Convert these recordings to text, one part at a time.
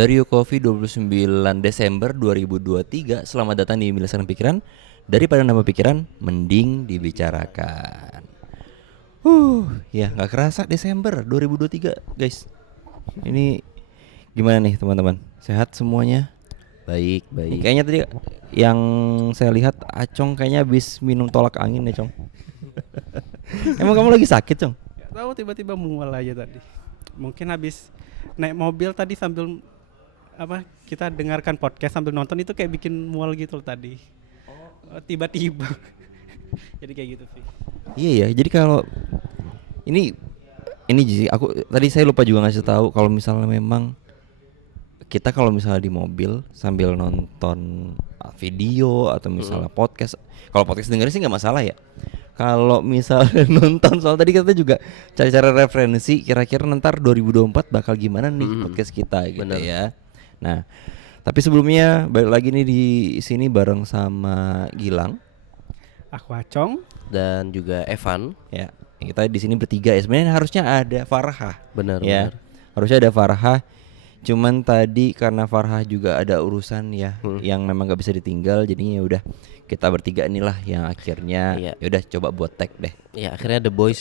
Dari Yukofi 29 Desember 2023. Selamat datang di Milisan Pikiran. Daripada nama pikiran, mending dibicarakan. Ya nggak kerasa Desember 2023 guys. Ini gimana nih teman-teman? Sehat semuanya? Baik. Kayaknya tadi yang saya lihat Acong kayaknya habis minum tolak angin ya Cong. Emang kamu lagi sakit Cong? Gak tahu tiba-tiba mual aja tadi. Mungkin habis naik mobil tadi sambil kita dengarkan podcast sambil nonton itu kayak bikin mual gitu loh tadi. Tiba-tiba. Jadi kayak gitu sih. Iya ya. Jadi kalau ini sih aku tadi saya lupa juga ngasih tahu kalau misalnya memang kita kalau misalnya di mobil sambil nonton video atau misalnya podcast, kalau podcast dengerin sih nggak masalah ya. Kalau misalnya nonton, soal tadi kita juga cari-cari referensi kira-kira ntar 2024 bakal gimana nih podcast kita gitu. Bener. Ya. Nah, tapi sebelumnya balik lagi nih di sini bareng sama Gilang, Aku Acong Dan juga Evan. ya. Kita di sini bertiga ya. Sebenarnya harusnya ada Farha. Benar. Harusnya ada Farha. Cuman tadi karena Farha juga ada urusan ya yang memang gak bisa ditinggal, jadinya ya udah kita bertiga inilah yang akhirnya ya udah coba buat tag deh. Ya akhirnya The Boys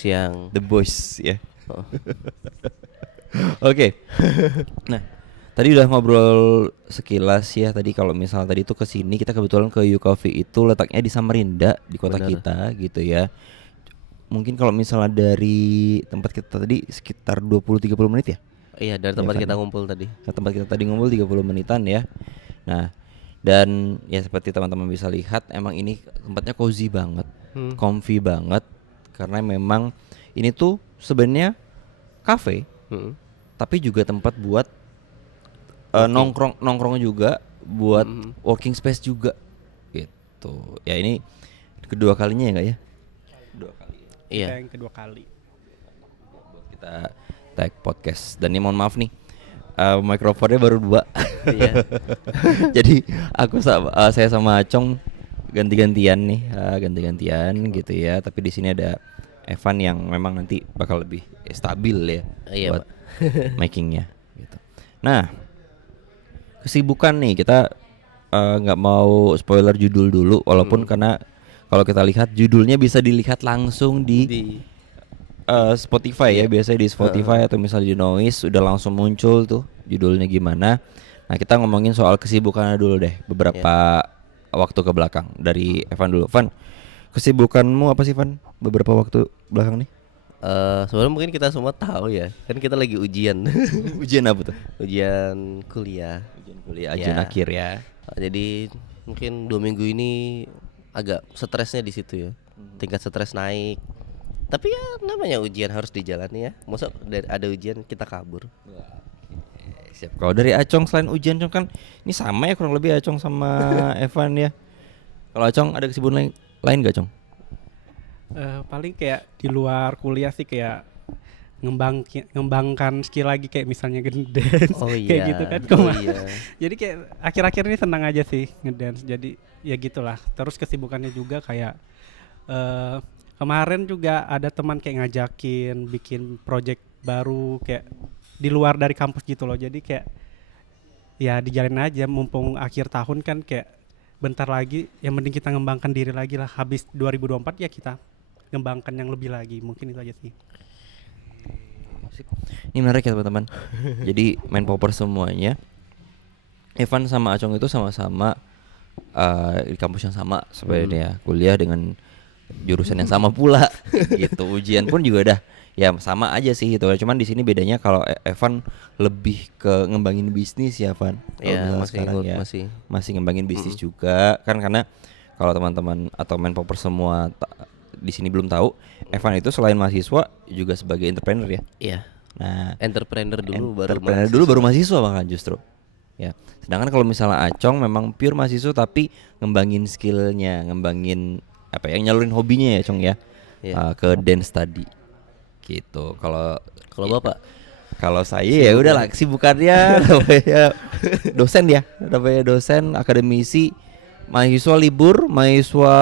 ya. Oh. Oke. Nah, tadi udah ngobrol sekilas ya tadi kalau misal tadi itu ke sini kita kebetulan ke Yukofi itu letaknya di Samarinda di kota kita gitu ya. Mungkin kalau misalnya dari tempat kita tadi sekitar 20-30 menit ya. Iya, dari tempat kita ngumpul tadi. Tempat kita tadi ngumpul 30 menitan ya. Nah, dan ya seperti teman-teman bisa lihat emang ini tempatnya cozy banget, comfy banget karena memang ini tuh sebenarnya cafe, tapi juga tempat buat nongkrong juga, buat working space juga gitu. Ya ini kedua kalinya ya enggak ya? Kedua kali. Iya. yang kedua kali. Buat kita tag podcast. Dan ini mohon maaf nih, mikrofonnya baru 2. Iya. Jadi saya sama Acong ganti-gantian nih, gitu ya. Tapi di sini ada Evan yang memang nanti bakal lebih stabil ya buat makingnya gitu. Nah, kesibukan nih kita nggak mau spoiler judul dulu, walaupun karena kalau kita lihat judulnya bisa dilihat langsung di Spotify ya, biasanya di Spotify atau misalnya di Noise udah langsung muncul tuh judulnya gimana. Nah, kita ngomongin soal kesibukannya dulu deh beberapa waktu ke belakang. Dari Evan dulu. Evan, kesibukanmu apa sih Evan beberapa waktu belakang nih? Sebenarnya mungkin kita semua tahu ya, kan kita lagi ujian. Ujian apa tuh? Ujian kuliah. Ujian akhir ya. Jadi mungkin 2 minggu ini agak stresnya di situ ya. Tingkat stres naik. Tapi ya namanya ujian harus dijalani ya. Masa ada ujian kita kabur. Siap. Kalau dari Acong selain ujian Cong kan ini sama ya kurang lebih Acong sama Evan ya. Kalau Acong ada kesibukan lain gak Cong? Paling kayak di luar kuliah sih kayak ngembangkan skill lagi kayak misalnya ngedance. Kayak gitu kan. Jadi kayak akhir-akhir ini senang aja sih ngedance. Jadi ya gitulah. Terus kesibukannya juga kayak kemarin juga ada teman kayak ngajakin bikin project baru kayak di luar dari kampus gitu loh. Jadi kayak ya dijalin aja mumpung akhir tahun kan kayak bentar lagi, yang mending kita ngembangkan diri lagi lah. Habis 2024 ya kita ngembangkan yang lebih lagi. Mungkin itu aja sih. Ini menarik ya teman-teman. Jadi main popper semuanya. Evan sama Acong itu sama-sama di kampus yang sama sebenarnya, kuliah dengan jurusan yang sama pula gitu. Ujian pun juga udah ya sama aja sih gitu. Cuman di sini bedanya kalau Evan lebih ke ngembangin bisnis ya Evan. Iya, masih ngembangin bisnis juga kan, karena kalau teman-teman atau main popper semua di sini belum tahu, Evan itu selain mahasiswa juga sebagai entrepreneur ya. Iya. Nah, entrepreneur dulu baru mahasiswa bahkan justru. Ya. Sedangkan kalau misalnya Acong memang pure mahasiswa tapi ngembangin skillnya, ngembangin apa ya, nyalurin hobinya ya Cong ya. Ke dance tadi. Gitu. Kalau Bapak, kalau saya ya udahlah kesibukannya namanya dosen akademisi, mahasiswa libur, mahasiswa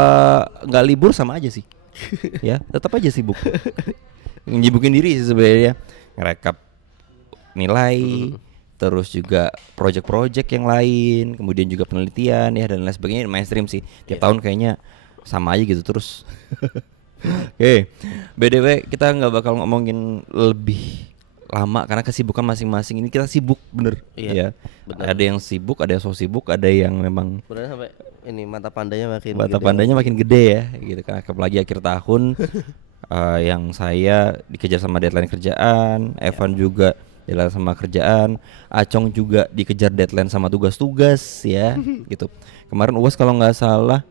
nggak libur sama aja sih. Ya, tetap aja sibuk. Nyibukin diri sih sebenarnya, ngerekap nilai, terus juga project-project yang lain, kemudian juga penelitian ya dan lain sebagainya mainstream sih. Tiap tahun kayaknya sama aja gitu terus. Oke, BDW kita nggak bakal ngomongin lebih lama karena kesibukan masing-masing ini kita sibuk bener Iya, ya. bener. Ada yang sibuk, ada yang so sibuk, ada yang memang Sebenarnya sampai ini mata pandanya makin mata gede. pandanya makin gede ya gitu kan. Apalagi akhir tahun yang saya dikejar sama deadline kerjaan, Evan juga deadline sama kerjaan, Acong juga dikejar deadline sama tugas-tugas ya gitu. Kemarin UAS kalau nggak salah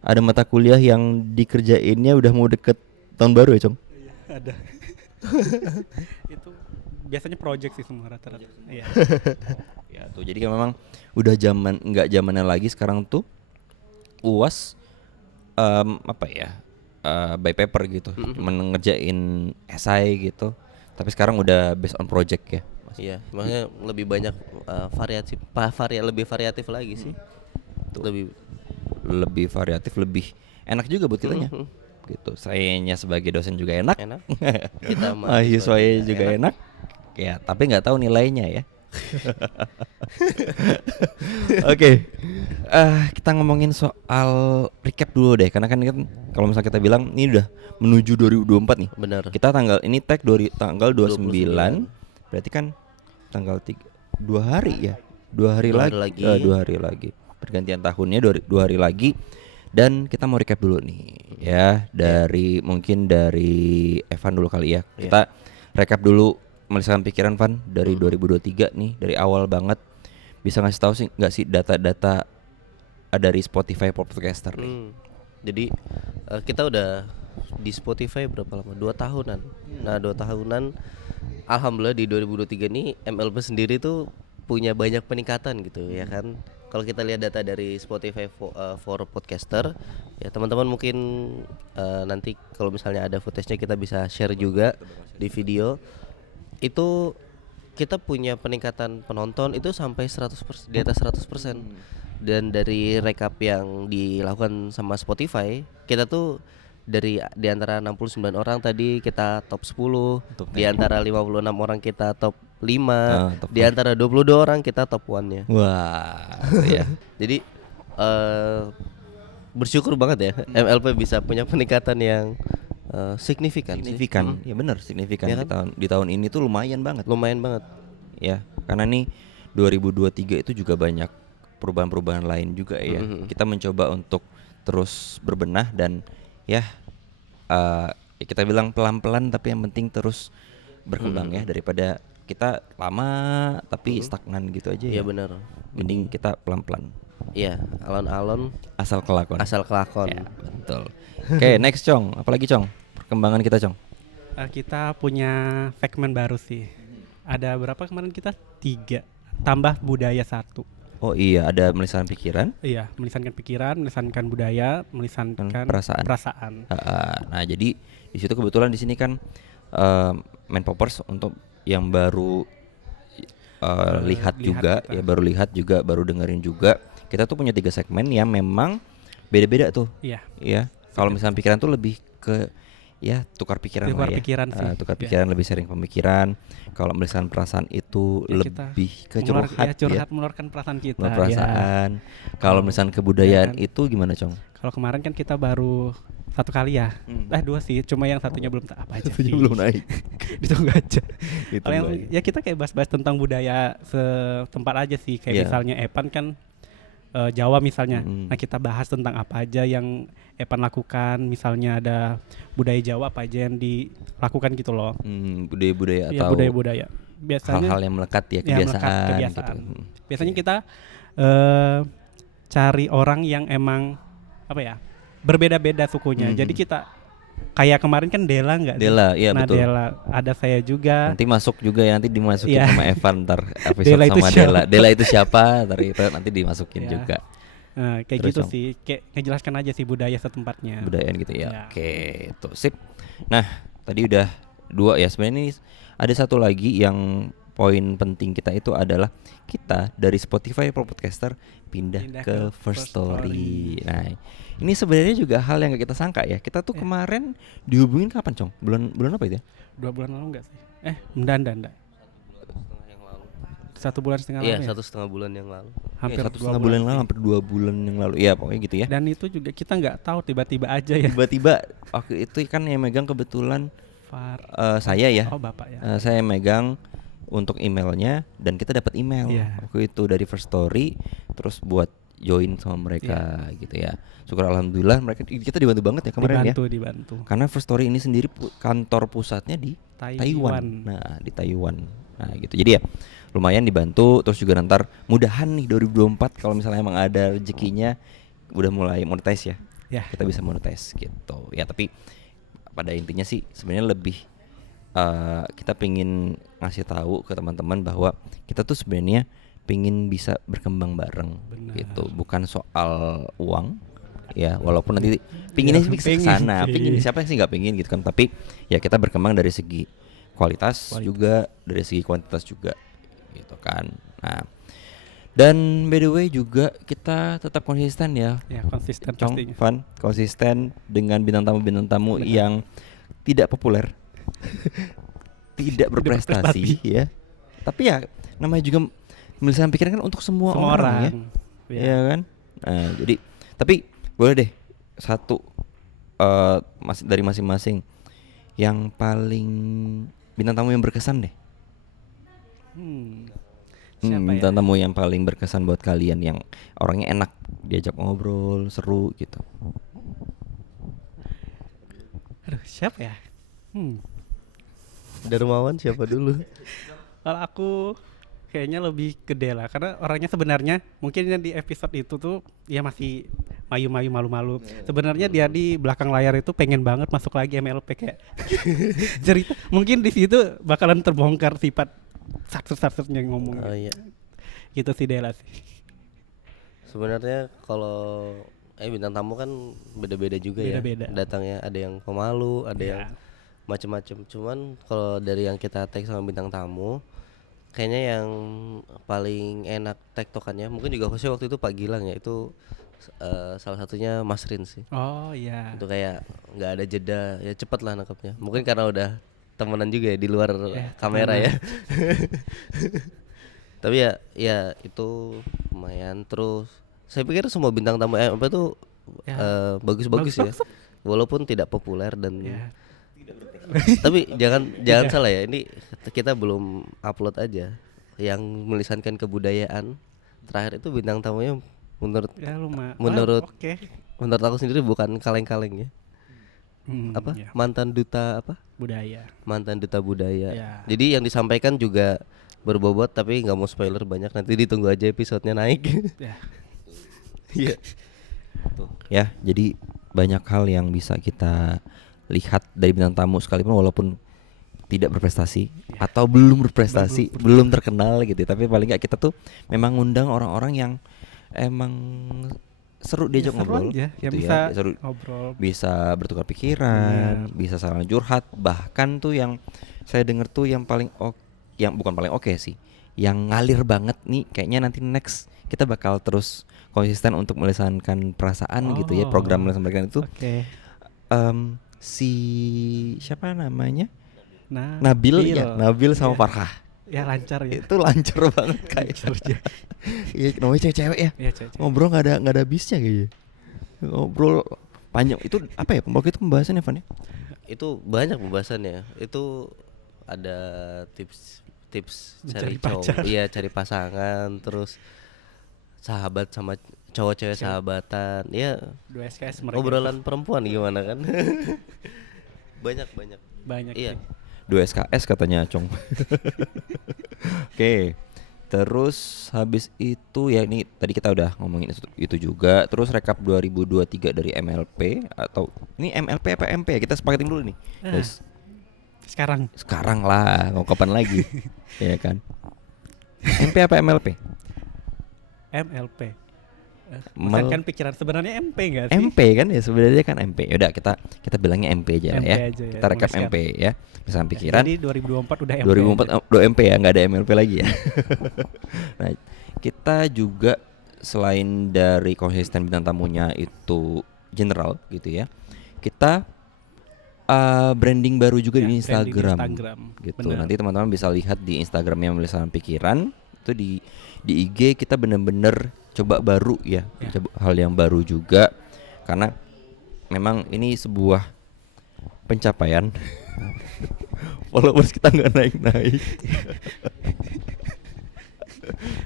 ada mata kuliah yang dikerjainnya udah mau deket tahun baru ya, Cong? Ada. Itu biasanya project sih semua rata-rata. Iya. Ya tuh jadi kan memang udah nggak zamannya lagi sekarang tuh UAS apa ya by paper gitu, cuman ngerjain esai gitu. Tapi sekarang udah based on project ya. Iya, makanya lebih banyak lebih variatif lagi sih. Lebih variatif, lebih enak juga buat kitanya. Gitu. Sayanya sebagai dosen juga enak. Enak. Kita Mahasiswanya juga enak. Ya, tapi nggak tahu nilainya ya. Oke, kita ngomongin soal recap dulu deh, karena kan kalau misalnya kita bilang ini udah menuju 2024 nih. Benar. Kita ini tag tanggal 29, berarti kan tanggal 2 hari ya, 2 hari lagi. 2 hari lagi. Pergantian tahunnya 2 hari lagi, dan kita mau recap dulu nih ya dari mungkin dari Evan dulu kali ya. Kita recap dulu melisan pikiran Van dari 2023 nih, dari awal banget. Bisa ngasih tahu sih nggak sih data-data dari Spotify Podcaster nih? Jadi kita udah di Spotify berapa lama? 2 tahunan. Nah 2 tahunan, alhamdulillah di 2023 ini MLP sendiri tuh punya banyak peningkatan gitu ya kan. Kalau kita lihat data dari Spotify for Podcaster, ya teman-teman mungkin nanti kalau misalnya ada footage-nya kita bisa share juga di video. Itu kita punya peningkatan penonton itu sampai 100%, di atas 100%. Dan dari rekap yang dilakukan sama Spotify, kita tuh di antara 69 orang tadi kita top 10, di antara 56 orang kita top 5, di antara 22 orang kita top 1-nya. Wah, ya. Jadi bersyukur banget ya MLP bisa punya peningkatan yang signifikan. Ya benar signifikan Ya kan? di tahun ini tuh lumayan banget ya, karena nih 2023 itu juga banyak perubahan-perubahan lain juga ya. Kita mencoba untuk terus berbenah dan ya kita bilang pelan-pelan tapi yang penting terus berkembang ya, daripada kita lama tapi stagnan gitu aja. Iya benar. Mending kita pelan-pelan. Iya, alon-alon asal kelakon. Ya, betul. Oke, next Cong, apalagi Cong? Perkembangan kita Cong. Kita punya segmen baru sih. Ada berapa kemarin kita? 3. Tambah budaya 1. Oh iya, ada melisankan pikiran. Iya, melisankan pikiran, melisankan budaya, melisankan perasaan. Nah, jadi di situ kebetulan di sini kan main poppers untuk yang baru lihat juga, baru lihat juga, baru dengerin juga. Kita tuh punya 3 segmen yang memang beda-beda tuh. Iya. Ya. Kalau misalnya pikiran tuh lebih ke ya tukar pikiran lah ya. Tukar pikiran, lebih sharing pemikiran. Kalau misalkan perasaan itu ya, lebih ke curhat ya. Mengeluarkan perasaan kita. Perasaan. Kalau misalkan kebudayaan itu gimana, Cong? Kalau kemarin kan kita baru 1 kali ya. 2 sih, cuma yang satunya belum apa aja sih. Belum naik. Ditunggu aja. Kalau yang ya kita kayak bahas-bahas tentang budaya setempat aja sih. Kayak misalnya Evan kan Jawa misalnya. Nah, kita bahas tentang apa aja yang Evan lakukan. Misalnya ada budaya Jawa apa aja yang dilakukan gitu loh. Budaya-budaya ya, atau budaya-budaya. Biasanya hal-hal yang melekat ya, kebiasaan. Gitu. Biasanya kita cari orang yang emang apa ya, berbeda-beda sukunya. Jadi kita kayak kemarin kan Dela nggak? Dela, iya nah, betul. Dela, ada saya juga. Nanti masuk juga ya, nanti dimasukin sama Evan ntar episode Dela sama itu Dela. Dela itu siapa? Nanti dimasukin juga. Kayak terus gitu sih, kayak ngejelaskan aja sih budaya setempatnya. Budaya gitu ya. Oke, tuh sip. Nah, tadi udah 2 ya. Sebenarnya ini ada satu lagi yang poin penting kita itu adalah kita dari Spotify Pro Podcaster pindah ke First Story. Nah, ini sebenarnya juga hal yang gak kita sangka ya. Kita tuh kemarin dihubungin kapan, Cong? Bulan apa itu ya? 2 bulan lalu enggak sih? Enggak. 1,5 1 bulan setengah Iya, lalu ya? 1,5 bulan yang lalu. Hampir 1,5 2 bulan lalu, sih. hampir 2 bulan yang lalu. Ya pokoknya gitu ya. Dan itu juga kita nggak tahu tiba-tiba aja ya. Tiba-tiba waktu itu kan yang megang kebetulan Far. saya ya. Oh bapak ya. Saya megang untuk emailnya dan kita dapat email Iya. waktu itu dari First Story, terus buat join sama mereka gitu ya. Syukur alhamdulillah kita dibantu banget ya kemarin ya. Dibantu. Karena First Story ini sendiri kantor pusatnya di Taiwan. Taiwan. Nah, di Taiwan. Nah, gitu. Jadi ya lumayan dibantu, terus juga ntar mudahan nih 2024 kalau misalnya emang ada rezekinya udah mulai monetize ya. Ya. Kita bisa monetize gitu. Ya, tapi pada intinya sih sebenarnya lebih kita pingin ngasih tahu ke teman-teman bahwa kita tuh sebenarnya pingin bisa berkembang bareng. Benar. Gitu, bukan soal uang ya, walaupun nanti pinginnya Ya, sih ke pengen sana, sih. pingin siapa yang sih nggak pingin gitu kan, tapi ya kita berkembang dari segi kualitas juga, dari segi kuantitas juga gitu kan. Nah, dan by the way juga kita tetap konsisten ya, Ya konsisten Cong, pastinya. Van, konsisten dengan bintang tamu Benar. yang tidak populer, tidak berprestasi ya. Tapi ya namanya juga menuliskan pikiran kan untuk semua orang ya. Ya. Iya kan? Nah, jadi tapi boleh deh satu dari masing-masing yang paling bintang tamu yang berkesan deh. Siapa ya? Bintang tamu yang paling berkesan buat kalian, yang orangnya enak diajak ngobrol, seru gitu. Aduh, siapa ya? Darmawan siapa dulu? Kalau aku kayaknya lebih gede lah, karena orangnya sebenarnya mungkin yang di episode itu tuh ya masih mayu-mayu malu-malu. Sebenarnya dia di belakang layar itu pengen banget masuk lagi MLP kayak cerita. Mungkin di situ bakalan terbongkar sifat saksut-saksutnya ngomong. Oh iya. Gitu sih Dela sih. Sebenarnya kalau bintang tamu kan beda-beda juga Beda-beda. ya. Datangnya ada yang pemalu, ada Ya. yang macem-macem. Cuman kalau dari yang kita tag sama bintang tamu, kayaknya yang paling enak tektokannya mungkin juga khususnya waktu itu Pak Gilang ya, itu salah satunya Mas Rin sih. Oh iya. Itu kayak nggak ada jeda, ya cepet lah nangkepnya. Mungkin karena udah temenan juga ya di luar kamera ya. Tapi ya itu lumayan. Terus saya pikir semua bintang tamu apa tuh Ya. bagus-bagus ya, Bagus-bagus. walaupun tidak populer dan Ya. tapi jangan salah ya, ini kita belum upload aja yang melisankan kebudayaan terakhir itu bintang tamunya menurut Ya menurut oke. menurut aku sendiri bukan kaleng-kaleng ya. Apa Ya. mantan duta Budaya. budaya. Ya. Jadi yang disampaikan juga berbobot, tapi nggak mau spoiler banyak, nanti ditunggu aja episodenya naik. Ya. Iya. Ya, jadi banyak hal yang bisa kita lihat dari bintang tamu sekalipun walaupun tidak berprestasi atau belum berprestasi, belum terkenal gitu. Tapi paling nggak kita tuh memang ngundang orang-orang yang emang seru diajak Seru ngobrol aja, yang gitu bisa ya. Seru, ngobrol. bisa bertukar pikiran, bisa saling curhat. Bahkan tuh yang saya dengar tuh yang paling yang bukan paling oke sih, yang ngalir banget nih, kayaknya nanti next kita bakal terus konsisten untuk melisankan perasaan gitu ya, program melisankan perasaan itu. Oke. Si siapa namanya? Nah, Nabil ya, Nabil sama Iya. Farhah. Ya lancar ya. Itu lancar banget kayak. Iya, namanya cewek-cewek ya. Iya, cewek. Ngobrol nggak ada habisnya kayaknya. Ngobrol panjang. Itu apa ya? Waktu itu pembahasannya, Van ya? Itu banyak pembahasannya. Itu ada tips Mencari cari cowok, pacar. iya cari pasangan, terus sahabat sama cowok cewek sahabatan, ya 2 SKS mereka. obrolan perempuan gimana kan. banyak Banyak. iya. sih. 2 SKS katanya Cong. Oke. Terus habis itu ya ini tadi kita udah ngomongin itu juga. Terus rekap 2023 dari MLP atau ini MLP apa MP ya? Kita sepakatin dulu nih. Guys. Sekarang lah, mau kapan lagi? Ya kan. MP apa MLP? MLP. Kan pikiran sebenarnya MP enggak sih? MP kan ya, sebenarnya kan MP. Yaudah kita bilangnya MP aja lah MP ya. aja ya, Kita rekap mulai MP ya. Misalkan pikiran. Jadi 2024 udah MP. 2004 udah MP ya, nggak ada MLP lagi ya. Nah, kita juga selain dari konsisten bintang tamunya itu general gitu ya, kita branding baru juga Ya, di branding Instagram, Instagram. gitu. Benar. Nanti teman-teman bisa lihat di Instagramnya Melisankan Pikiran. Itu itu di IG kita bener-bener coba baru ya, coba hal yang baru juga karena memang ini sebuah pencapaian. Followers kita nggak naik-naik.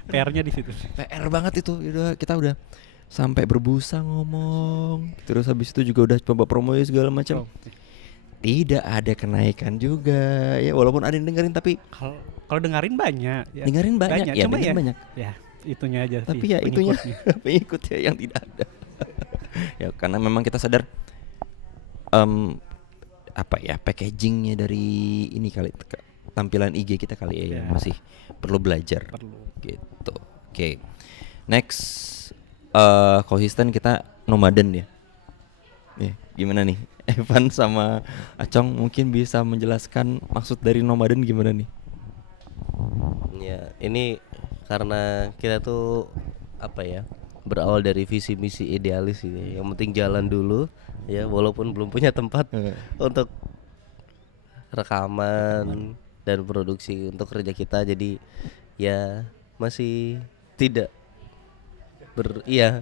PR-nya di situ. PR banget itu. Kita udah sampai berbusa ngomong. Terus habis itu juga udah coba promo segala macam. Tidak ada kenaikan juga. Ya walaupun ada yang dengerin tapi kalau dengerin banyak. Ya. Dengerin banyak. Ya, cuma dengerin banyak. Ya, itunya aja sih. Tapi ya itunya pengikutnya yang tidak ada. Ya karena memang kita sadar apa ya, packagingnya dari ini kali, tampilan IG kita kali ya, yang masih perlu belajar. Gitu. Oke. Next, konsisten kita nomaden ya. Gimana nih? Evan sama Acong mungkin bisa menjelaskan maksud dari nomaden gimana nih? Ya, ini karena kita tuh apa ya, berawal dari visi misi idealis ini. Yang penting jalan dulu ya, walaupun belum punya tempat untuk rekaman dan produksi untuk kerja kita, jadi ya masih tidak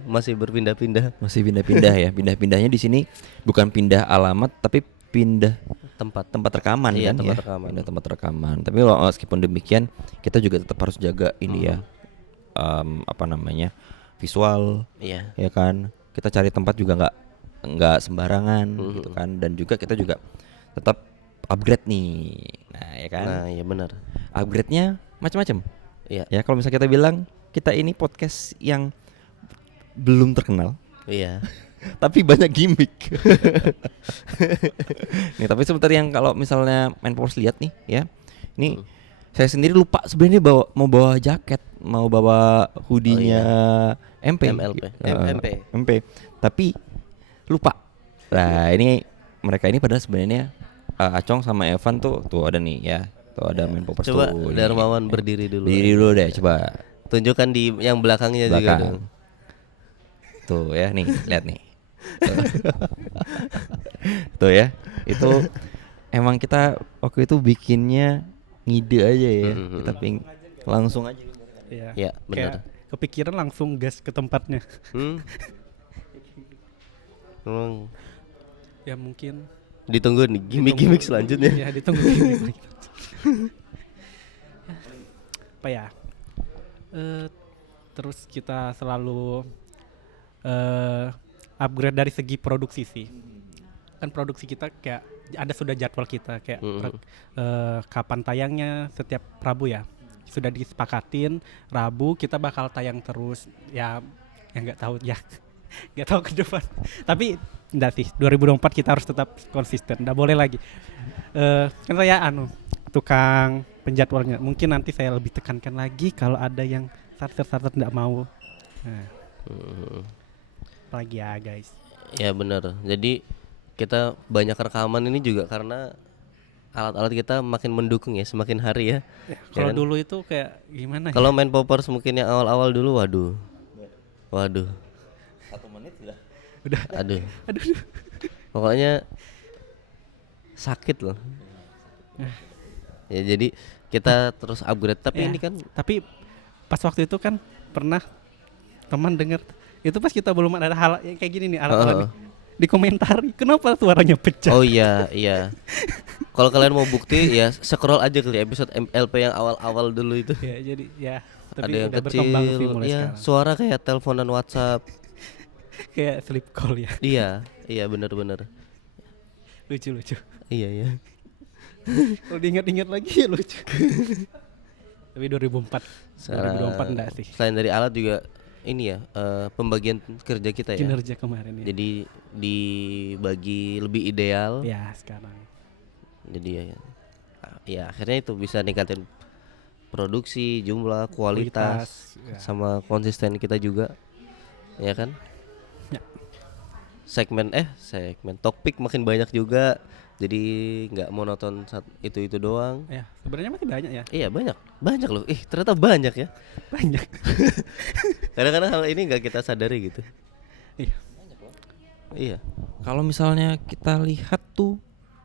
masih berpindah-pindah. Masih pindah-pindah ya. Pindah-pindahnya di sini bukan pindah alamat tapi pindah tempat rekaman kan tempat ya. rekaman. Pindah tempat rekaman. Tapi meskipun demikian kita juga tetap harus jaga ini ya. Apa namanya? Visual. Iya. Ya kan? Kita cari tempat juga enggak sembarangan gitu kan, dan juga kita juga tetap upgrade nih. Nah, ya kan? Nah, ya benar. Upgrade-nya macam-macam. Iya. Ya, kalau misalnya kita bilang kita ini podcast yang belum terkenal. Iya. Tapi banyak gimmick. Nih, tapi sebentar yang kalau misalnya Manpowers lihat nih ya. Ini saya sendiri lupa sebenarnya mau bawa jaket, mau bawa hoodie-nya MP. MP. Tapi lupa. Nah, ini mereka ini padahal sebenarnya Acong sama Evan tuh ada nih ya. Tuh ada Manpowers tuh. Coba Darmawan berdiri dulu. Berdiri dulu deh, coba. Tunjukkan di yang belakangnya juga dong. Tuh ya, nih, lihat nih. Tuh ya. Itu emang kita waktu itu bikinnya ngide aja ya. Kita langsung aja. Ya, benar. Kepikiran langsung gas ke tempatnya. Ya mungkin ditunggu nih gimmick selanjutnya. Ya, ditunggu gimmick. Apa ya? Terus kita selalu upgrade dari segi produksi sih. Kan produksi kita kayak ada sudah jadwal kita kayak kapan tayangnya setiap Rabu ya. Sudah disepakatin Rabu kita bakal tayang terus ya. Nggak tahu ya. Nggak tahu ke depan. Tapi enggak sih, 2024 kita harus tetap konsisten. Enggak boleh lagi. Kan saya tukang penjadwalnya. Mungkin nanti saya lebih tekankan lagi kalau ada yang starter enggak mau. Nah. Lagi ya guys. Ya benar. Jadi kita banyak rekaman ini juga karena alat-alat kita makin mendukung ya semakin hari ya. Kalau dulu itu kayak gimana? Kalau main poppers mungkin yang awal-awal dulu, waduh. 1 menit udah. Aduh. Pokoknya sakit loh. Ya jadi kita terus upgrade. Tapi ini kan. Tapi pas waktu itu kan pernah teman dengar. Itu pas kita belum ada hal yang kayak gini nih alat-alat dikomentari kenapa suaranya pecah. Oh iya. Kalau kalian mau bukti ya scroll aja kali episode LP yang awal-awal dulu itu. Ya jadi ya. Tapi ada yang udah kecil. Iya, suara kayak teleponan WhatsApp. Kayak sleep call ya. Iya benar-benar. Lucu. Iya. Kalau diingat-ingat lagi ya lucu. Tapi 2004 enggak sih. Selain dari alat juga ini ya pembagian kerja kita ya. Kinerja kemarin ya. Jadi dibagi lebih ideal. Ya sekarang. Jadi ya akhirnya itu bisa ningkatin produksi, jumlah, kualitas ya. Sama konsisten kita juga. Ya kan? Ya. Segmen topik makin banyak juga. Jadi nggak monoton itu doang. Ya, sebenarnya masih banyak ya. Iya banyak loh. Ternyata banyak ya. Banyak. Kadang-kadang hal ini nggak kita sadari gitu. Iya. Iya. Kalau misalnya kita lihat tuh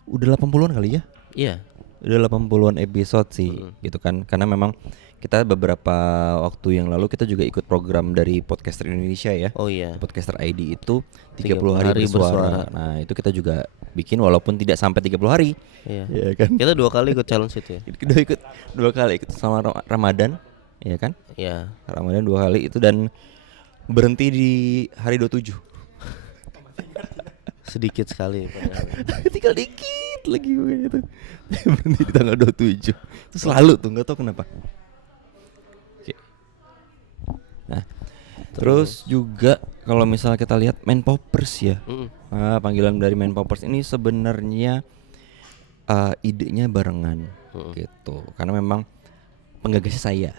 udah 80-an kali ya. Iya. udah 80-an episode sih gitu kan. Karena memang kita beberapa waktu yang lalu kita juga ikut program dari Podcaster Indonesia ya. Oh iya. Podcaster ID itu 30 30 hari hari bersuara. bersuara. Nah, itu kita juga bikin walaupun tidak sampai 30 hari. Iya. Ya kan? Kita 2 kali ikut challenge itu ya. Udah ikut 2 kali ikut sama Ramadan, ya kan? Iya. Ramadan 2 kali itu dan berhenti di hari 27. Sedikit sekali padahal. Tinggal dikit lagi gue itu. Berhenti di tanggal 27. Itu selalu tuh, enggak tahu kenapa. Oke. Nah, terus juga kalau misalnya kita lihat Main Poppers ya. Nah, panggilan dari Main Poppers ini sebenarnya idenya barengan gitu. Karena memang penggagasnya saya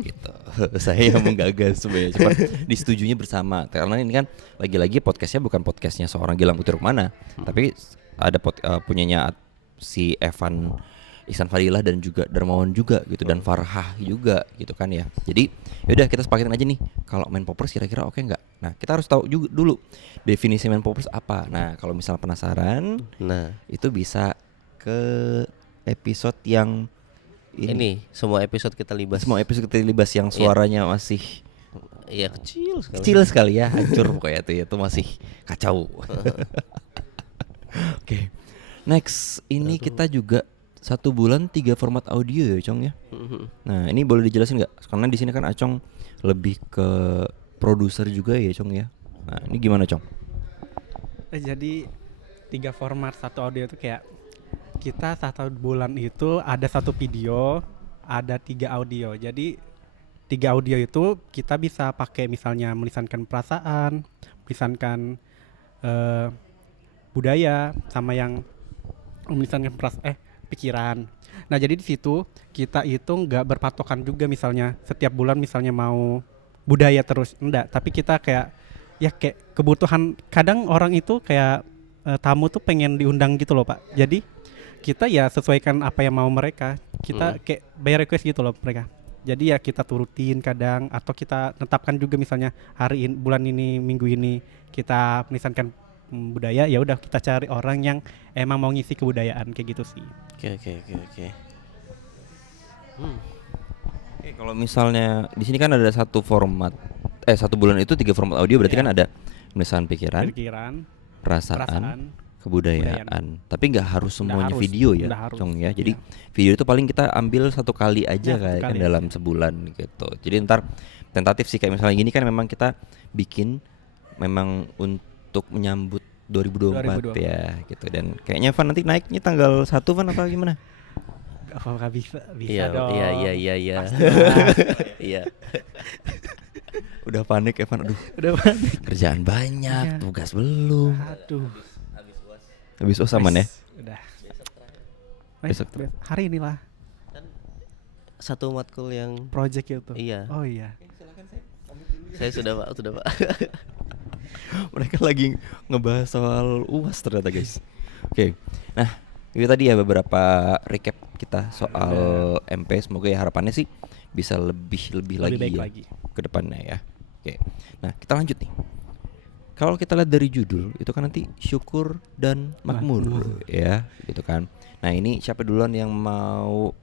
gitu. Saya yang menggagas sebenarnya, cuma disetujunya bersama. Karena ini kan lagi-lagi podcastnya bukan podcastnya seorang Gilang Putri Rukmana, tapi ada punyanya si Evan Ihsan Fadilah dan juga Darmawan juga gitu, dan Farhah juga gitu kan ya. Jadi yaudah kita sepakatin aja nih kalau Main Poppers kira-kira oke nggak. Nah, kita harus tahu juga dulu definisi Main Poppers apa. Nah, kalau misalnya penasaran, Nah, itu bisa ke episode yang ini semua episode kita libas. semua episode kita libas yang suaranya masih Iya, kecil sekali. kecil sekali ya, hancur pokoknya tuh ya, itu masih kacau. Oke. Next, ini kita juga 1 bulan 3 format audio ya, Cong ya. Nah, ini boleh dijelasin nggak? Karena di sini kan Acong lebih ke produser juga ya, Cong ya. Nah, ini gimana, Cong? Jadi 3 format 1 audio itu kayak kita 1 bulan itu ada 1 video, ada 3 audio. Jadi 3 audio itu kita bisa pakai misalnya melisankan perasaan, melisankan budaya, sama yang melisankan pikiran. Nah, jadi di situ kita itu nggak berpatokan juga misalnya setiap bulan misalnya mau budaya terus, enggak. Tapi kita kayak ya kayak kebutuhan, kadang orang itu kayak tamu tuh pengen diundang gitu loh Pak. Jadi kita ya sesuaikan apa yang mau mereka. Kita kayak bayar request gitu loh mereka. Jadi ya kita turutin kadang, atau kita tetapkan juga misalnya hari ini, bulan ini, minggu ini kita melisankan budaya, ya udah kita cari orang yang emang mau ngisi kebudayaan kayak gitu sih. Oke. Oke, kalau misalnya di sini kan ada 1 format 1 bulan itu 3 format audio, berarti kan ada penulisan pikiran, perasaan, kebudayaan. Tapi nggak harus semuanya harus, video ya, nggak harus. Cong ya. Jadi video itu paling kita ambil 1 kali aja Ya, kayak 1 kan kali dalam sebulan gitu. Jadi ntar tentatif sih, kayak misalnya gini kan memang kita bikin memang untuk menyambut 2024 ya gitu. Dan kayaknya Van nanti naiknya tanggal 1 Van apa gimana? Apakah bisa Iya, dong? iya. Iya. Udah panik Evan, aduh Udah panik. kerjaan banyak, Iya. tugas belum. Aduh. Habis aman ya. Udah. Besok Hari inilah Satu matkul yang project itu. Iya. Oh iya. saya sudah Pak. Mereka lagi ngebahas soal UAS ternyata guys. Oke. Nah, itu tadi ya beberapa recap kita soal MP. Semoga ya harapannya sih bisa lebih lagi baik ya lagi ke depannya ya. Oke. Nah, kita lanjut nih. Kalau kita lihat dari judul itu kan nanti syukur dan makmur ya, gitu kan. Nah, ini siapa duluan yang mau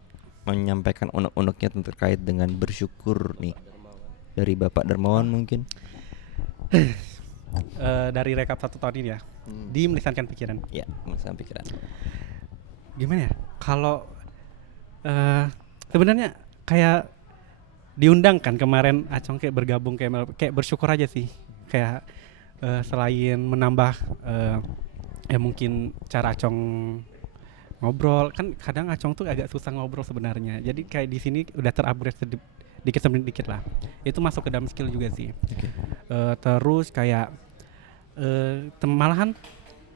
menyampaikan unek-uneknya terkait dengan bersyukur nih? Dari Bapak Darmawan mungkin. Dari rekap 1 tahun ini ya. Di melisankan pikiran. Ya, melisankan pikiran. Gimana ya? Kalau sebenarnya kayak diundang kan kemarin Acong kayak bergabung kayak bersyukur aja sih. Kayak selain menambah ya mungkin cara Acong ngobrol, kan kadang Acong tuh agak susah ngobrol sebenarnya. Jadi kayak di sini udah terupgrade sedikit lah. Itu masuk ke dalam skill juga sih. Terus kayak malahan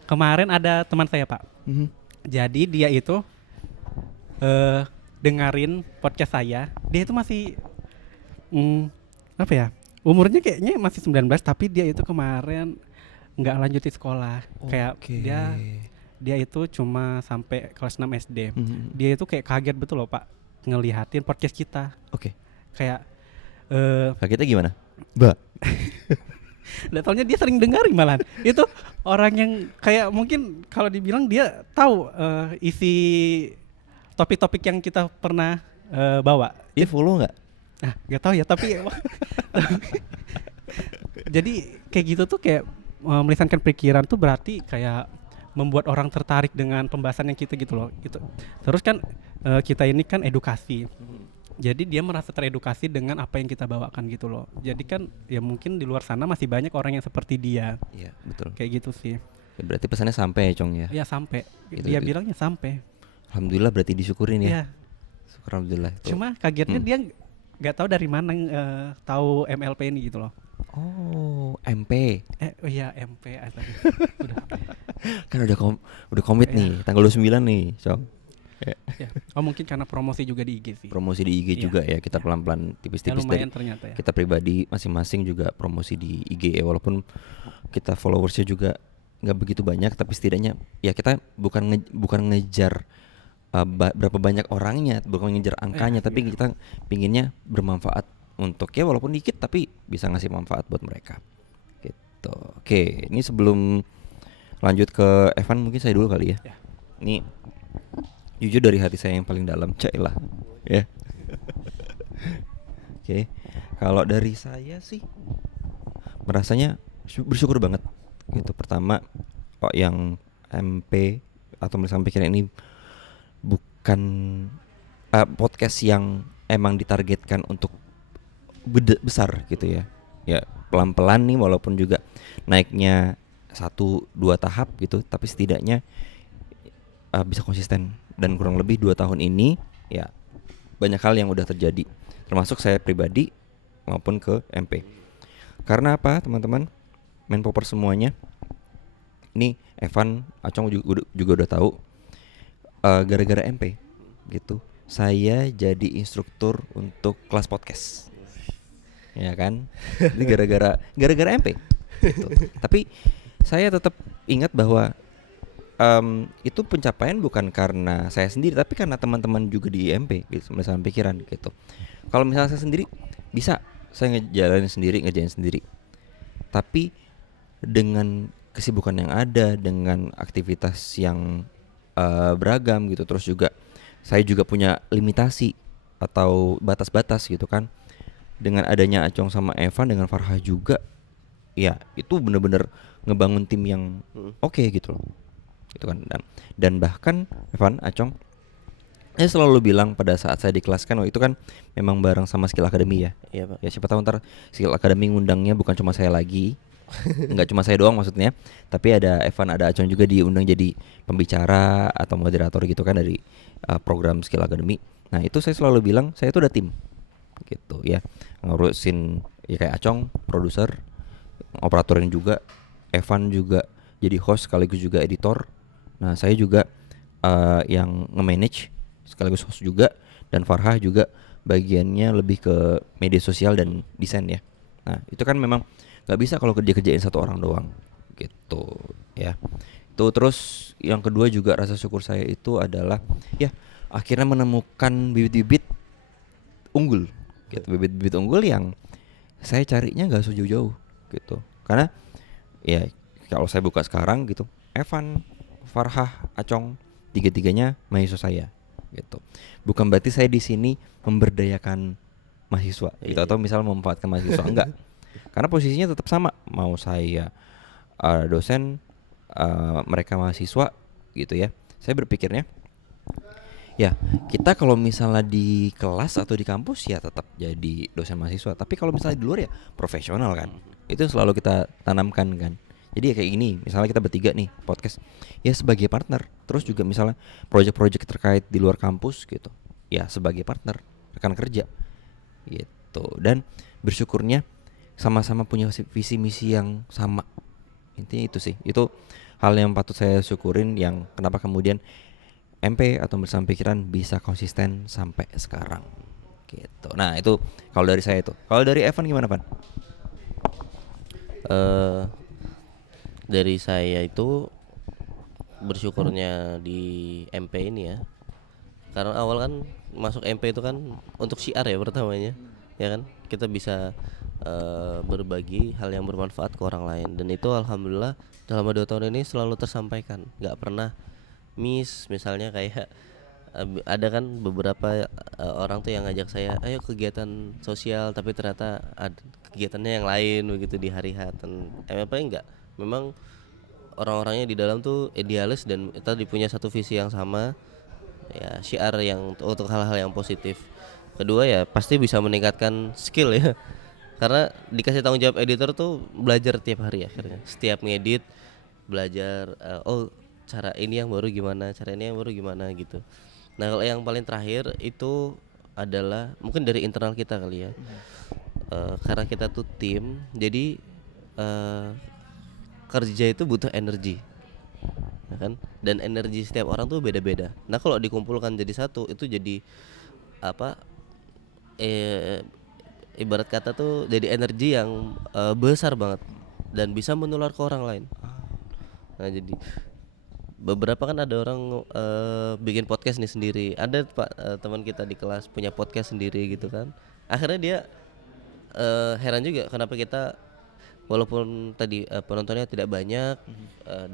kemarin ada teman saya Pak. Jadi dia itu dengerin podcast saya. Dia itu masih apa ya? Umurnya kayaknya masih 19, tapi dia itu kemarin nggak lanjutin sekolah. Kayak dia itu cuma sampai kelas 6 SD. Dia itu kayak kaget betul loh Pak ngelihatin podcast kita. Oke. Kayak Kagetnya gimana? Mbak. Udah taunya dia sering dengerin malahan. Itu orang yang kayak mungkin kalau dibilang dia tahu isi topik-topik yang kita pernah bawa. Dia follow nggak? Gak tahu ya, tapi jadi kayak gitu tuh kayak melisankan pikiran tuh berarti kayak membuat orang tertarik dengan pembahasan yang kita gitu loh gitu. Terus kan kita ini kan edukasi. Jadi dia merasa teredukasi dengan apa yang kita bawakan gitu loh. Jadi kan ya mungkin di luar sana masih banyak orang yang seperti dia. Iya, betul. Kayak gitu sih. Ya, berarti pesannya sampai ya, Cong ya. Ya sampai. Gitu, Dia gitu. bilangnya sampai. Alhamdulillah berarti disyukurin ya. Iya. Syukur alhamdulillah. Tuh. Cuma kagetnya dia nggak tahu dari mana tahu MLP ini gitu loh. Oh, MP. Oh iya MP astaga. Udah. Kan udah komit Iya. nih, tanggal 29 nih, Cong. Ya. Oh mungkin karena promosi juga di IG sih. Promosi di IG Iya. juga ya, kita Ya. pelan-pelan Ya tipis-tipis lumayan dari ternyata ya. kita pribadi masing-masing juga promosi di IG ya, walaupun kita followersnya juga nggak begitu banyak, tapi setidaknya ya kita bukan ngejar berapa banyak orangnya, bukan ngejar angkanya, tapi iya. kita pinginnya bermanfaat untuk ya walaupun dikit tapi bisa ngasih manfaat buat mereka. Gitu. Oke, ini sebelum lanjut ke Evan mungkin saya dulu kali ya. Ya. Ini jujur dari hati saya yang paling dalam, cailah ya. Oke, kalau dari saya sih merasanya bersyukur banget gitu. Pertama, yang MP atau Melisankan Pikiran ini bukan podcast yang emang ditargetkan untuk besar gitu ya. Ya pelan-pelan nih, walaupun juga naiknya 1-2 tahap gitu, tapi setidaknya bisa konsisten. Dan kurang lebih 2 tahun ini ya banyak hal yang udah terjadi, termasuk saya pribadi maupun ke MP. Karena apa teman-teman, Menpopper semuanya, ini Evan, Acong juga udah tahu, gara-gara MP gitu saya jadi instruktur untuk kelas podcast, ya kan. Ini gara-gara MP gitu. Tapi saya tetap ingat bahwa itu pencapaian bukan karena saya sendiri, tapi karena teman-teman juga di IMP gitu, Melisankan Pikiran gitu. Kalau misalnya saya sendiri bisa saya ngerjain sendiri. Tapi dengan kesibukan yang ada, dengan aktivitas yang beragam gitu, terus juga saya juga punya limitasi atau batas-batas gitu kan. Dengan adanya Acong sama Evan, dengan Farha juga, ya itu bener-bener ngebangun tim yang oke gitu loh. Gitu kan. Dan bahkan Evan, Acong, saya selalu bilang pada saat saya di kelas kan, itu kan memang bareng sama Skill Academy ya. Iya Pak. Ya siapa tahu ntar Skill Academy ngundangnya bukan cuma saya lagi, nggak cuma saya doang maksudnya, tapi ada Evan, ada Acong juga diundang jadi pembicara atau moderator gitu kan dari program Skill Academy. Nah itu saya selalu bilang saya itu udah tim gitu ya, ngurusin ya kayak Acong produser, operatorin juga, Evan juga jadi host sekaligus juga editor. Nah saya juga yang nge-manage sekaligus host juga, dan Farha juga bagiannya lebih ke media sosial dan desain ya. Nah itu kan memang nggak bisa kalau kerjain satu orang doang gitu ya. Itu terus yang kedua juga rasa syukur saya itu adalah ya akhirnya menemukan bibit-bibit unggul gitu, bibit-bibit unggul yang saya carinya nggak sejauh-jauh gitu. Karena ya kalau saya buka sekarang gitu, Evan, Farha, Acong, tiga-tiganya mahasiswa saya gitu. Bukan berarti saya di sini memberdayakan mahasiswa gitu, atau misal memanfaatkan mahasiswa, enggak. Karena posisinya tetap sama, mau saya dosen, mereka mahasiswa gitu ya. Saya berpikirnya ya kita kalau misalnya di kelas atau di kampus ya tetap jadi dosen mahasiswa, tapi kalau misalnya di luar ya profesional kan. Itu selalu kita tanamkan kan. Jadi ya kayak gini, misalnya kita bertiga nih podcast ya sebagai partner, terus juga misalnya project-project terkait di luar kampus gitu ya sebagai partner, rekan kerja gitu. Dan bersyukurnya sama-sama punya visi misi yang sama. Intinya itu sih, itu hal yang patut saya syukurin, yang kenapa kemudian MP atau Melisankan Pikiran bisa konsisten sampai sekarang gitu. Nah itu kalau dari saya itu. Kalau dari Evan gimana Pan? Dari saya itu bersyukurnya di MP ini ya, karena awal kan masuk MP itu kan untuk syiar ya pertamanya, ya kan, kita bisa berbagi hal yang bermanfaat ke orang lain, dan itu alhamdulillah dalam 2 tahun ini selalu tersampaikan, nggak pernah misalnya kayak ada kan beberapa orang tuh yang ngajak saya ayo kegiatan sosial, tapi ternyata ada kegiatannya yang lain begitu di hari H. Dan MLP enggak, memang orang-orangnya di dalam tuh idealis dan kita punya satu visi yang sama, ya syiar yang untuk hal-hal yang positif. Kedua ya pasti bisa meningkatkan skill ya, karena dikasih tanggung jawab editor tuh belajar tiap hari akhirnya, setiap ngedit belajar oh cara ini yang baru gimana, cara ini yang baru gimana gitu. Nah kalau yang paling terakhir itu adalah mungkin dari internal kita kali ya. Karena kita tuh tim, jadi kerja itu butuh energi, ya kan? Dan energi setiap orang tuh beda-beda. Nah kalau dikumpulkan jadi satu itu jadi apa? Ibarat kata tuh jadi energi yang besar banget dan bisa menular ke orang lain. Nah jadi beberapa kan ada orang bikin podcast nih sendiri. Ada teman kita di kelas punya podcast sendiri gitu kan. Akhirnya dia heran juga kenapa kita walaupun tadi penontonnya tidak banyak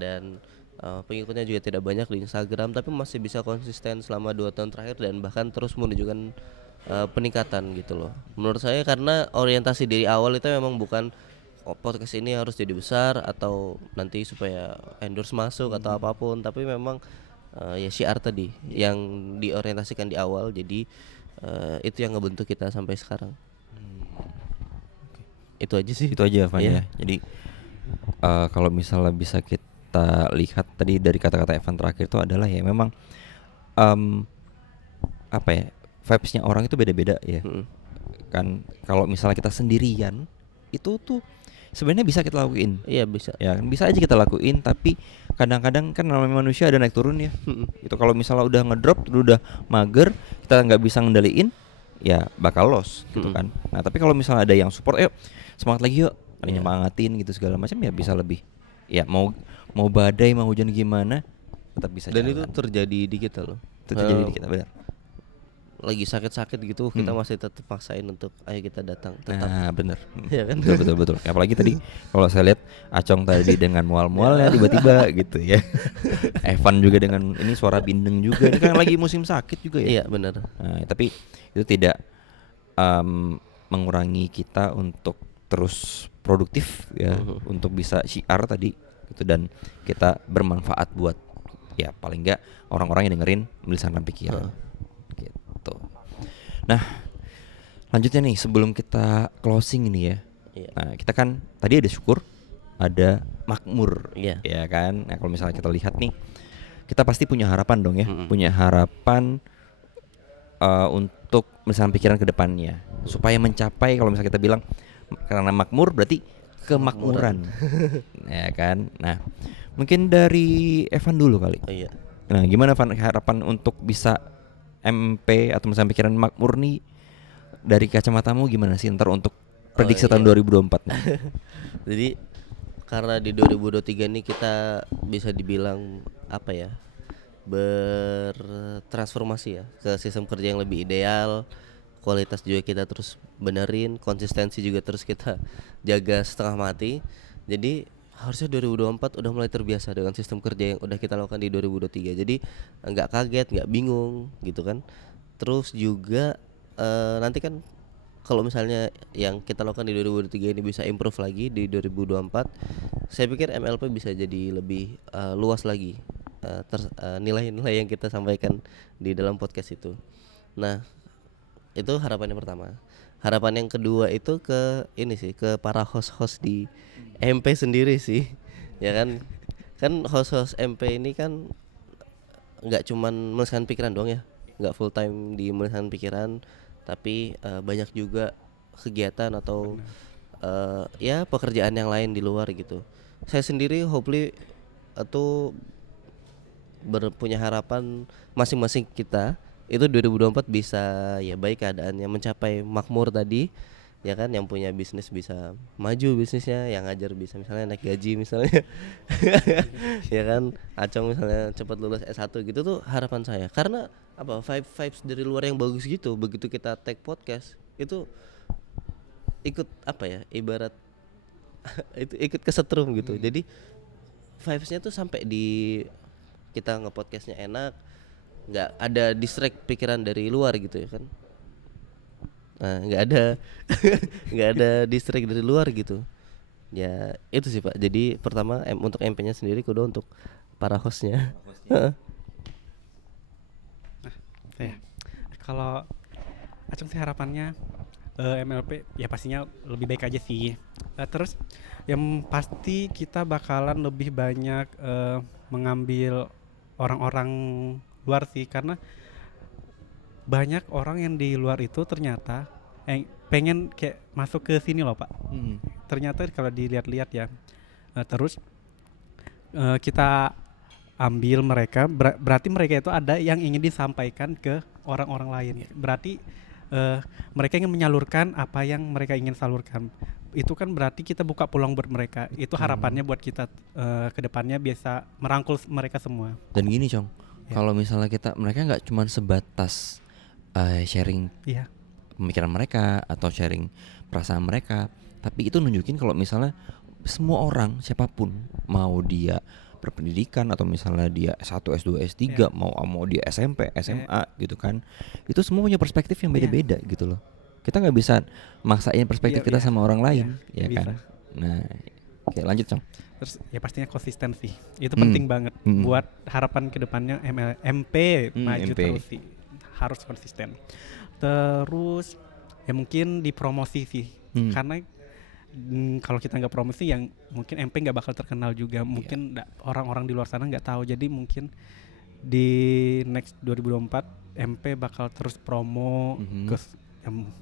dan pengikutnya juga tidak banyak di Instagram, tapi masih bisa konsisten selama 2 tahun terakhir dan bahkan terus menunjukkan peningkatan gitu loh. Menurut saya karena orientasi dari awal itu memang bukan podcast ini harus jadi besar atau nanti supaya endorse masuk atau apapun, tapi memang ya syiar tadi yang diorientasikan di awal, jadi itu yang ngebentuk kita sampai sekarang. Itu aja sih. Itu aja Evan Iya. ya. Jadi kalau misalnya bisa kita lihat tadi dari kata-kata Evan terakhir itu adalah ya memang apa ya, vibes-nya orang itu beda-beda ya. Kan kalau misalnya kita sendirian itu tuh sebenarnya bisa kita lakuin. Iya bisa. Ya kan bisa aja kita lakuin, tapi kadang-kadang kan namanya manusia ada naik turun ya. Gitu kalau misalnya udah ngedrop, udah mager, kita nggak bisa ngendaliin, ya bakal loss gitu kan. Nah tapi kalau misalnya ada yang support, ayo semangat lagi yuk, ada nyemangatin gitu segala macam, ya bisa lebih. Ya mau badai mau hujan gimana tetap bisa Dan jalan. itu terjadi di kita loh. Itu terjadi di kita, benar. Lagi sakit-sakit gitu kita masih tetap paksain untuk ayo kita datang tetap. Nah bener. Iya kan? Betul. Apalagi tadi kalau saya lihat Acong tadi dengan mual-mualnya tiba-tiba gitu ya. Evan juga dengan ini suara bindeng juga. Ini kan lagi musim sakit juga ya. Iya benar. Nah, tapi itu tidak mengurangi kita untuk terus produktif ya, untuk bisa syiar tadi gitu, dan kita bermanfaat buat ya paling enggak orang-orang yang dengerin melisankan pikiran. Gitu. Nah, lanjutnya nih sebelum kita closing ini ya. Iya. Nah, kita kan tadi ada syukur, ada makmur, Iya. ya kan. Nah, kalau misalnya kita lihat nih, kita pasti punya harapan dong ya, punya harapan untuk misalnya pikiran ke depannya supaya mencapai, kalau misalnya kita bilang karena makmur berarti kemakmuran. Ya kan. Nah, mungkin dari Evan dulu kali. Oh, iya. Nah, gimana Evan harapan untuk bisa MP atau misalnya pikiran makmur nih dari kacamatamu gimana sih ntar untuk prediksi tahun 2024 nih? Jadi karena di 2023 ini kita bisa dibilang apa ya, bertransformasi ya ke sistem kerja yang lebih ideal, kualitas juga kita terus benerin, konsistensi juga terus kita jaga setengah mati. Jadi harusnya 2024 udah mulai terbiasa dengan sistem kerja yang udah kita lakukan di 2023. Jadi nggak kaget, nggak bingung gitu kan. Terus juga nanti kan kalau misalnya yang kita lakukan di 2023 ini bisa improve lagi di 2024, saya pikir MLP bisa jadi lebih luas lagi nilai-nilai yang kita sampaikan di dalam podcast itu. Nah, itu harapan yang pertama. Harapan yang kedua itu ke ini sih, ke para host-host di MP sendiri sih. Ya kan? Kan host-host MP ini kan enggak cuman menuliskan pikiran doang ya. Enggak full time di menuliskan pikiran, tapi banyak juga kegiatan atau ya pekerjaan yang lain di luar gitu. Saya sendiri hopefully itu punya harapan masing-masing kita itu 2024 bisa ya baik keadaannya mencapai makmur tadi ya kan, yang punya bisnis bisa maju bisnisnya, yang ngajar bisa misalnya naik gaji misalnya ya kan, Acong misalnya cepat lulus S1 gitu tuh harapan saya. Karena apa, vibes dari luar yang bagus gitu, begitu kita take podcast itu ikut apa ya, ibarat itu ikut kesetrum gitu. Jadi vibesnya tuh sampai di kita nge-podcastnya enak, nggak ada distract pikiran dari luar gitu ya kan. Nah, nggak ada nggak ada distract dari luar gitu. Ya itu sih Pak. Jadi pertama untuk MP-nya sendiri, kedua untuk para hostnya. Ya. Kalau Acung sih harapannya MLP ya pastinya lebih baik aja sih. Terus yang pasti kita bakalan lebih banyak mengambil orang-orang luar sih, karena banyak orang yang di luar itu ternyata pengen kayak masuk ke sini loh Pak. Ternyata kalau dilihat-lihat ya, terus kita ambil mereka, berarti mereka itu ada yang ingin disampaikan ke orang-orang lain. Berarti mereka ingin menyalurkan apa yang mereka ingin salurkan. Itu kan berarti kita buka peluang buat mereka. Itu harapannya buat kita ke depannya bisa merangkul mereka semua. Dan gini Cong, Ya. kalau misalnya mereka nggak cuma sebatas sharing Iya. pemikiran mereka atau sharing perasaan mereka, tapi itu nunjukin kalau misalnya semua orang siapapun, mau dia berpendidikan atau misalnya dia S1, S2, S3, mau dia SMP, SMA gitu kan, itu semua punya perspektif yang beda-beda gitu loh. Kita nggak bisa maksain perspektif kita sama orang lain, ya kan. Nah, oke, lanjut Cong. Terus ya pastinya konsistensi, itu penting banget buat harapan kedepannya MP maju MP. terus sih, harus konsisten. Terus ya mungkin dipromosi sih, karena kalau kita nggak promosi yang mungkin MP nggak bakal terkenal juga, mungkin orang-orang di luar sana nggak tahu. Jadi mungkin di next 2024 MP bakal terus promo ke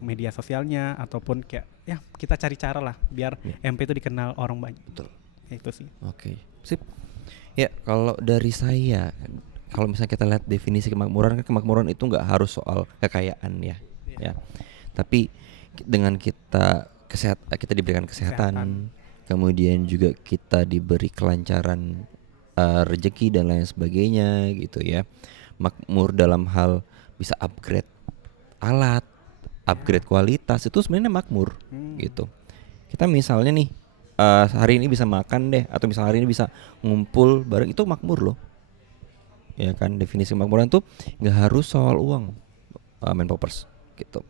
media sosialnya, ataupun kayak ya kita cari cara lah biar MP itu dikenal orang banyak. Betul. Ya, itu sih. Oke, sip. Ya kalau dari saya, kalau misalnya kita lihat definisi kemakmuran, kan kemakmuran itu nggak harus soal kekayaan ya. Tapi dengan kita diberikan kesehatan, kemudian juga kita diberi kelancaran rezeki dan lain sebagainya gitu ya. Makmur dalam hal bisa upgrade alat, upgrade kualitas, itu sebenarnya makmur gitu. Kita misalnya nih hari ini bisa makan deh, atau misalnya hari ini bisa ngumpul bareng, itu makmur loh. Ya kan, definisi kemakmuran tuh nggak harus soal uang, men popers gitu.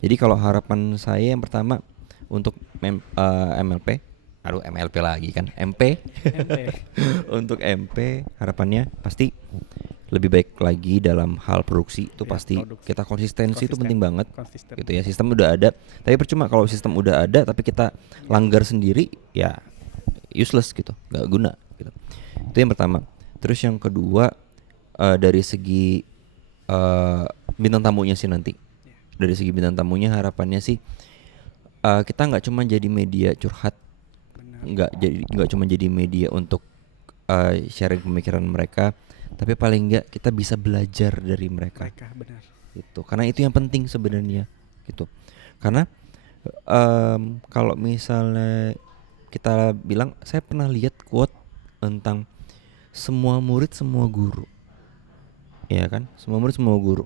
Jadi kalau harapan saya yang pertama untuk MLP, MLP lagi kan, MP. Untuk MP harapannya pasti lebih baik lagi dalam hal produksi itu, pasti kita konsistensi itu penting banget gitu ya. Sistem udah ada, tapi percuma kalau sistem udah ada tapi kita langgar sendiri, ya useless gitu, nggak guna gitu. Itu yang pertama. Terus yang kedua, dari segi bintang tamunya sih nanti. Dari segi bintang tamunya harapannya sih kita nggak cuma jadi media curhat, nggak cuma jadi media untuk sharing pemikiran mereka, tapi paling nggak kita bisa belajar dari mereka. Benar. Gitu. Karena itu yang penting sebenarnya gitu. Karena kalau misalnya kita bilang, saya pernah lihat quote tentang semua murid semua guru. Ya kan? Semua murid semua guru.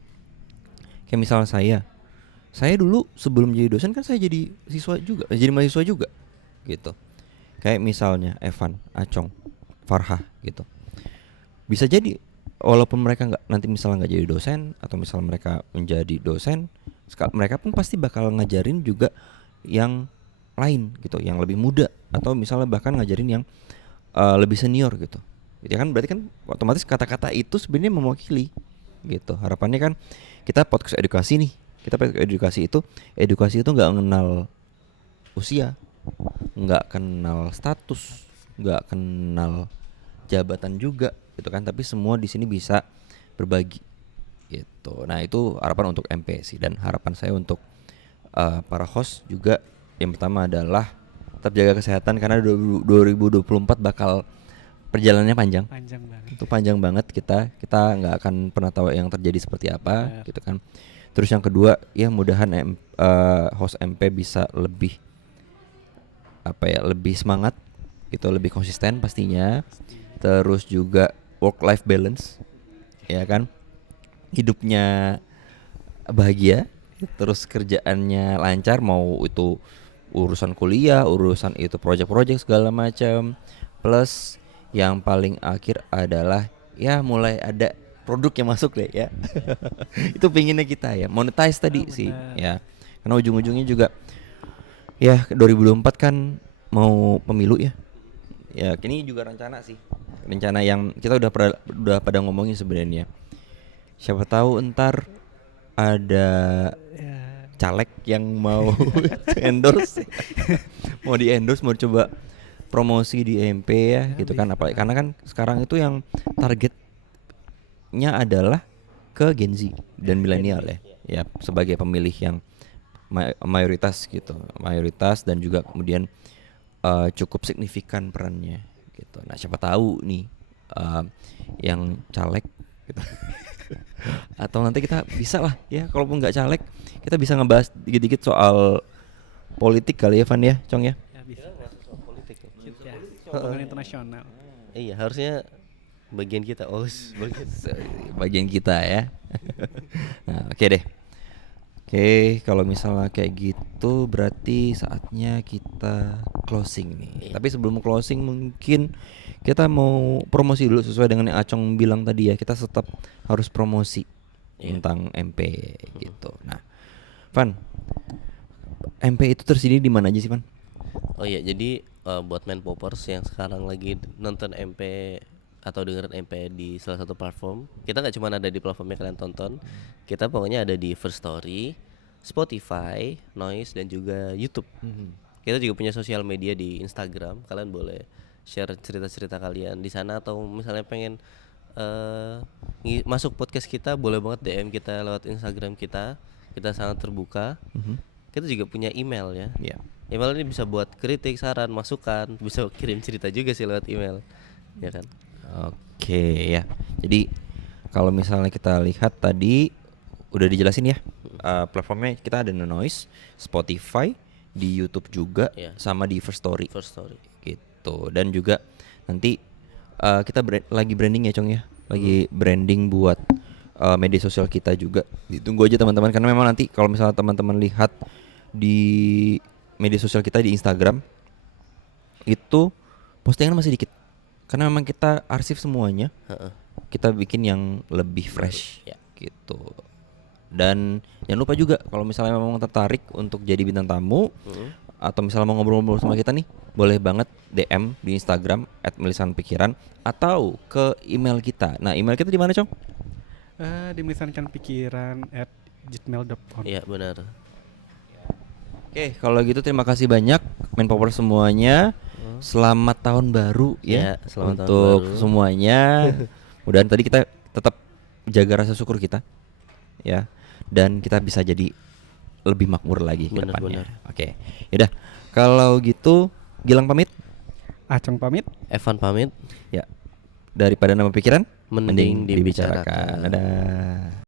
Kayak misalnya saya dulu sebelum jadi dosen kan saya jadi siswa juga, jadi mahasiswa juga gitu. Kayak misalnya Evan, Acong, Farhah gitu. Bisa jadi walaupun mereka nanti misalnya nggak jadi dosen, atau misalnya mereka menjadi dosen, mereka pun pasti bakal ngajarin juga yang lain gitu, yang lebih muda, atau misalnya bahkan ngajarin yang lebih senior gitu. Ya kan, berarti kan otomatis kata-kata itu sebenarnya mewakili gitu. Harapannya kan kita podcast edukasi nih. Kita edukasi itu nggak kenal usia, nggak kenal status, nggak kenal jabatan juga gitu kan, tapi semua di sini bisa berbagi gitu. Nah itu harapan untuk MP sih, dan harapan saya untuk para host juga, yang pertama adalah tetap jaga kesehatan, karena 2024 bakal perjalanannya panjang banget. Itu panjang banget, kita nggak akan pernah tahu yang terjadi seperti apa gitu kan. Terus yang kedua, ya mudahan host MP bisa lebih lebih semangat gitu, lebih konsisten pastinya. Terus juga work life balance, ya kan, hidupnya bahagia, terus kerjaannya lancar, mau itu urusan kuliah, urusan itu project-project segala macam. Plus yang paling akhir adalah ya mulai ada produk yang masuk deh ya. Itu pinginnya kita ya, monetize tadi sih ya. Karena ujung-ujungnya juga ya 2024 kan mau pemilu ya. Ya, ini juga rencana sih. Rencana yang kita udah pada ngomongin sebenarnya. Siapa tahu ntar ada caleg yang mau endorse, mau di endorse, mau coba promosi di MP ya gitu kan. Apalagi karena kan sekarang itu yang targetnya adalah ke Gen Z dan milenial ya. Ya sebagai pemilih yang mayoritas gitu, mayoritas dan juga kemudian cukup signifikan perannya gitu. Nah siapa tahu nih yang caleg gitu. Atau nanti kita bisa lah ya, kalaupun nggak caleg kita bisa ngebahas dikit-dikit soal politik kali ya Van ya, Cong ya. Ya bisa. Politik ya. Ya, hubungan internasional. Iya, harusnya bagian kita. Bagian kita ya. Nah, oke deh. Oke, kalau misalnya kayak gitu berarti saatnya kita closing nih. Tapi sebelum closing mungkin kita mau promosi dulu sesuai dengan yang Acong bilang tadi ya. Kita tetap harus promosi tentang MP gitu. Nah, Van, MP itu tersedia di mana aja sih, Van? Oh iya, jadi buat main poppers yang sekarang lagi nonton MP atau dengerin MP di salah satu platform, kita nggak cuma ada di platform yang kalian tonton, kita pokoknya ada di First Story, Spotify, Noise dan juga YouTube. Kita juga punya sosial media di Instagram, kalian boleh share cerita-cerita kalian di sana, atau misalnya pengen masuk podcast kita, boleh banget DM kita lewat Instagram kita sangat terbuka. Kita juga punya email ya. Iya. Email ini bisa buat kritik, saran, masukan, bisa kirim cerita juga sih lewat email, ya kan? Oke ya. Jadi kalau misalnya kita lihat tadi udah dijelasin ya, platformnya kita ada di Noise, Spotify, di YouTube juga, sama di First Story. First Story gitu. Dan juga nanti kita lagi branding ya Cong ya, lagi branding buat media sosial kita juga. Ditunggu aja teman-teman, karena memang nanti kalau misalnya teman-teman lihat di media sosial kita di Instagram itu postingan masih dikit, karena memang kita arsip semuanya. Kita bikin yang lebih fresh ya gitu. Dan jangan lupa juga kalau misalnya memang tertarik untuk jadi bintang tamu, atau misalnya mau ngobrol-ngobrol sama kita nih, boleh banget DM di Instagram @melisanpikiran atau ke email kita. Nah, email kita di mana, Cong? Dimisankanpikiran@gmail.com. Iya benar. Oke, kalau gitu terima kasih banyak main power semuanya. Selamat tahun baru ya, selamat tahun untuk baru semuanya. Mudah-mudahan tadi kita tetap jaga rasa syukur kita ya, dan kita bisa jadi lebih makmur lagi ke depannya. Oke. Yaudah, kalau gitu Gilang pamit, Acong pamit, Evan pamit. ya. Daripada nama pikiran Mending dibicarakan. Dadah.